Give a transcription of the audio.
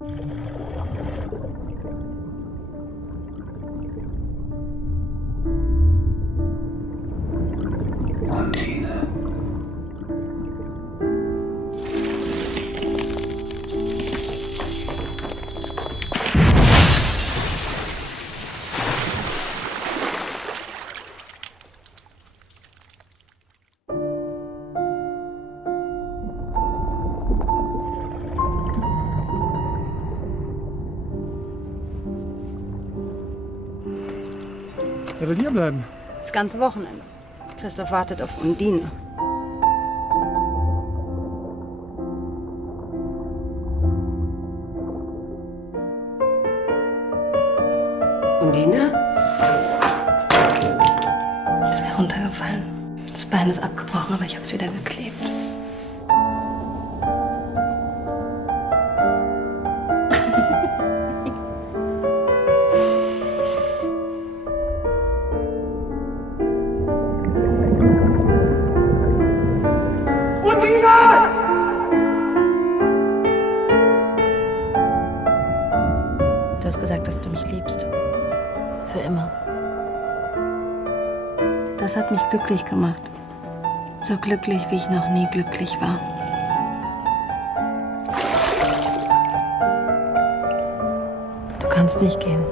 Undine. Wer will hier bleiben? Das ganze Wochenende. Christoph wartet auf Undine. Undine? Ist mir runtergefallen. Das Bein ist abgebrochen, aber ich habe es wieder geklebt. Du hast gesagt, dass du mich liebst. Für immer. Das hat mich glücklich gemacht. So glücklich, wie ich noch nie glücklich war. Du kannst nicht gehen.